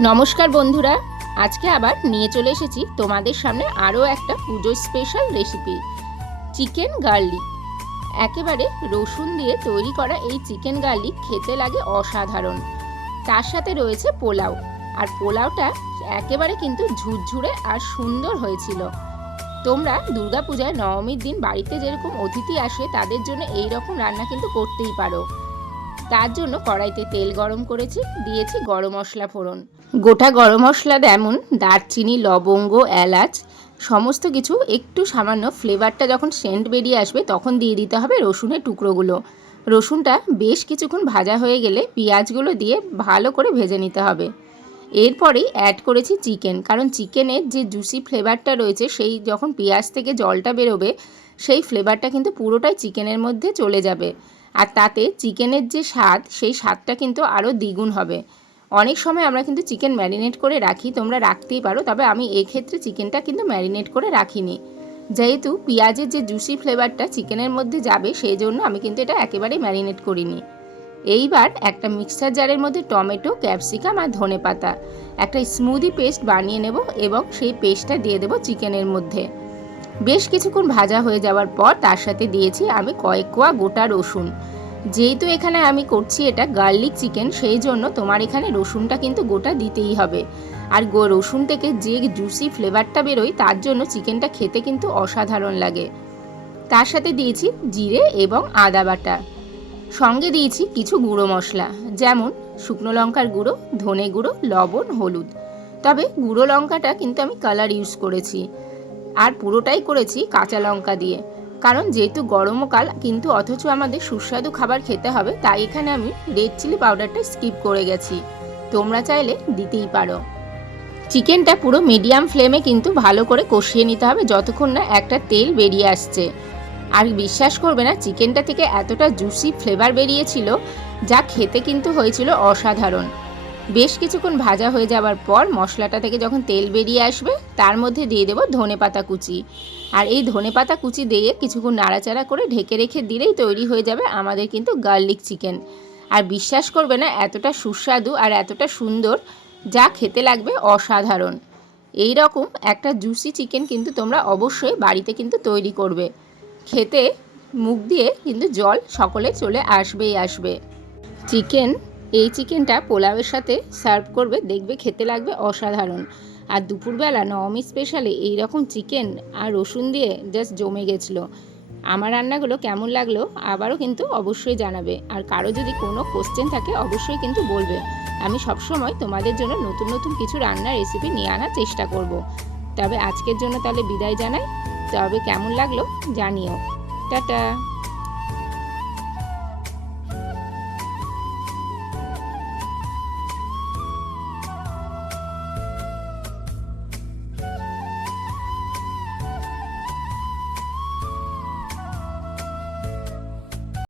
নমস্কার বন্ধুরা, আজকে আবার নিয়ে চলে এসেছি তোমাদের সামনে আরও একটা পুজো স্পেশাল রেসিপি চিকেন গার্লিক একেবারে রসুন দিয়ে তৈরি করা এই চিকেন গার্লিক খেতে লাগে অসাধারণ। তার সাথে রয়েছে পোলাও, আর পোলাওটা একেবারে কিন্তু ঝুরঝুরে আর সুন্দর হয়েছিল। তোমরা দুর্গাপূজায় নবমীর দিন বাড়িতে যেরকম অতিথি আসে, তাদের জন্য এই রকম রান্না কিন্তু করতেই পারো। তার জন্য কড়াইতে তেল গরম করেছি, দিয়েছি গরম মশলা ফোড়ন। গোটা গরম মশলা যেমন দারচিনি, লবঙ্গ, এলাচ, সমস্ত কিছু, একটু সামান্য ফ্লেভারটা যখন সেন্ট বেরিয়ে আসবে তখন দিয়ে দিতে হবে রসুনের টুকরোগুলো। রসুনটা বেশ কিছুক্ষণ ভাজা হয়ে গেলে পেঁয়াজগুলো দিয়ে ভালো করে ভেজে নিতে হবে। এরপরেই অ্যাড করেছি চিকেন কারণ চিকেনের যে জুসি ফ্লেভারটা রয়েছে, সেই যখন পেঁয়াজ থেকে জলটা বেরোবে, সেই ফ্লেভারটা কিন্তু পুরোটাই চিকেনের মধ্যে চলে যাবে। আর তাতে চিকেনের যে স্বাদ, সেই স্বাদটা কিন্তু আরও দ্বিগুণ হবে। অনেক সময় আমরা কিন্তু চিকেন ম্যারিনেট করে রাখি, তোমরা রাখতেই পারো, তবে আমি এক্ষেত্রে চিকেনটা কিন্তু ম্যারিনেট করে রাখিনি। যেহেতু পেঁয়াজের যে জুসি ফ্লেভারটা চিকেনের মধ্যে যাবে, সেই জন্য আমি কিন্তু এটা একেবারেই ম্যারিনেট করিনি। এইবার একটা মিক্সার জারের মধ্যে টমেটো ক্যাপসিকাম আর ধনে পাতা। একটা স্মুদি পেস্ট বানিয়ে নেব এবং সেই পেস্টটা দিয়ে দেবো চিকেনের মধ্যে। বেশ কিছুক্ষণ ভাজা হয়ে যাওয়ার পর তার সাথে দিয়েছি আমি কয়েক কোয়া গোটা রসুন। যেহেতু এখানে আমি করছি এটা গার্লিক চিকেন সেই জন্য তোমার এখানে রসুনটা কিন্তু গোটা দিতেই হবে। আর গো রসুন থেকে যে জুসি ফ্লেভারটা বেরোয়, তার জন্য চিকেনটা খেতে কিন্তু অসাধারণ লাগে। তার সাথে দিয়েছি জিরে এবং আদা বাটা। সঙ্গে দিয়েছি কিছু গুঁড়ো মশলা, যেমন শুকনো লঙ্কার গুঁড়ো, ধনে গুঁড়ো, লবণ, হলুদ। তবে গুঁড়ো লঙ্কাটা কিন্তু আমি কালার ইউজ করেছি। আর পুরোটাই করেছি কাঁচা লঙ্কা দিয়ে। কারণ যেহেতু গরমকাল কিন্তু অথচ আমাদের সুস্বাদু খাবার খেতে হবে, তাই এখানে আমি রেড চিলি পাউডারটা স্কিপ করে গেছি। তোমরা চাইলে দিতেই পারো। চিকেনটা পুরো মিডিয়াম ফ্লেমে কিন্তু ভালো করে কষিয়ে নিতে হবে যতক্ষণ না একটা তেল বেরিয়ে আসছে। আর বিশ্বাস করবে না চিকেনটা থেকে এতটা জুসি ফ্লেভার বেরিয়েছিল, যা খেতে কিন্তু হয়েছিল অসাধারণ। বেশ কিছুক্ষণ ভাজা হয়ে যাওয়ার পর মশলাটা থেকে যখন তেল বেরিয়ে আসবে, তার মধ্যে দিয়ে দেবো ধনে পাতা কুচি। আর এই ধনে পাতা কুচি দিয়ে কিছুক্ষণ নাড়াচাড়া করে ঢেকে রেখে দিলেই তৈরি হয়ে যাবে আমাদের কিন্তু গার্লিক চিকেন। আর বিশ্বাস করবে না, এতটা সুস্বাদু আর এতটা সুন্দর, যা খেতে লাগবে অসাধারণ। এই রকম একটা জুসি চিকেন কিন্তু তোমরা অবশ্যই বাড়িতে কিন্তু তৈরি করবে। খেতে মুখ দিয়ে কিন্তু জল সকলে চলে আসবেই আসবে। চিকেন এই চিকেনটা পোলাওয়ের সাথে সার্ভ করবে, দেখবে খেতে লাগবে অসাধারণ। আর দুপুরবেলা নবমী স্পেশালে এই রকম চিকেন আর রসুন দিয়ে জাস্ট জমে গেছিল। আমার রান্নাগুলো কেমন লাগল আবারও কিন্তু অবশ্যই জানাবে। আর কারও যদি কোনো কোশ্চেন থাকে, অবশ্যই কিন্তু বলবে। আমি সবসময় তোমাদের জন্য নতুন নতুন কিছু রান্নার রেসিপি নিয়ে আনার চেষ্টা করব। তবে আজকের জন্য তাহলে বিদায় জানাই। তবে কেমন লাগল জানিও। টাটা!